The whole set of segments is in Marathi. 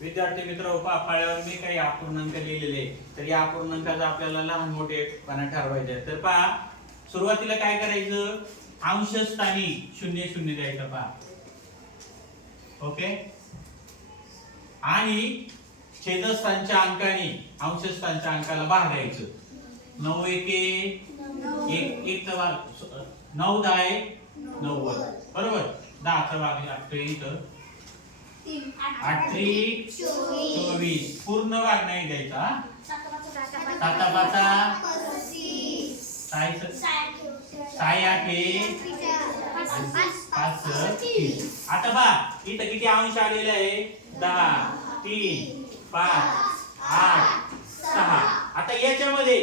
विद्यार्थी मित्र पाळ्यावर मी काही अपूर्णांक लिहिलेले तर या अपूर्णांकाचा आपल्याला लहान मोठेपणा ठरवायचे तर पहा सुरुवातीला काय करायचं? अंशस्थानी शून्य शून्य द्यायचं पहा. ओके? आणि छेदस्थानच्या अंकाने अंशस्थानच्या अंकाला भागायचं नऊ एक एक भाग नऊ दहा एक नव्वद. बरोबर? दहाचा भाग लागतोय इथं. आठ चोवीस. पूर्ण भाग नाही द्यायचा हा? साता साय साय पाच आता बा इथं किती अंश आलेले आहे? दहा तीन पाच आठ सहा. आता याच्यामध्ये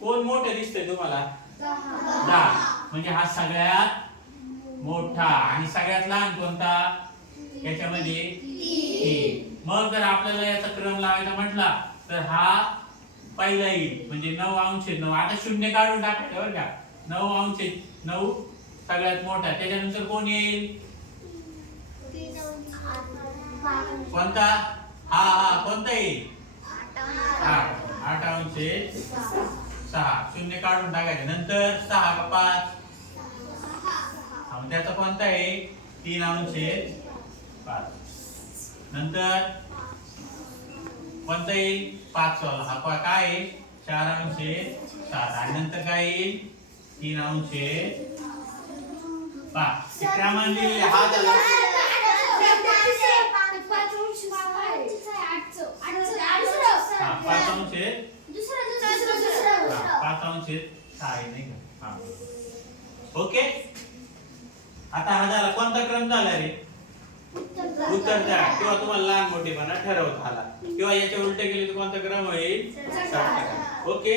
कोण मोठं दिसतंय तुम्हाला? दहा. म्हणजे हा सगळ्यात मोठा. आणि सगळ्यात लहान कोणता? याच्यामध्ये तीन मग जर आपल्याला याचा क्रम लावायचा म्हटला तर हा पहिला येईल. म्हणजे नऊ अंश नऊ. आता शून्य काढून टाकायचं बरं का. नऊ अंश नऊ सगळ्यात मोठा. त्याच्यानंतर कोण येईल? कोणता? हा हा. कोणता येईल? आठ आठ अंश सहा. शून्य काढून टाकायचे. नंतर सहा पाच? त्याचा कोणता आहे तीन अंश पाच. नंतर? कोणता येईल? पाच. वाला हा पा- काय आहे चार अंश सात. आणि नंतर काय येईल? तीन अंश पाच. क्रमांक लिहिलेले हा झाला हा पाच अंश पाच अंश सहा आहे नाही का? हा. ओके? आता हा झाला. कोणता क्रम झाला रे? उत्तर द्या किंवा तुम्हाला लहान मोठेपणा ठरवता आला. किंवा याच्या उलटे गेले तर कोणता क्रम होईल. ओके?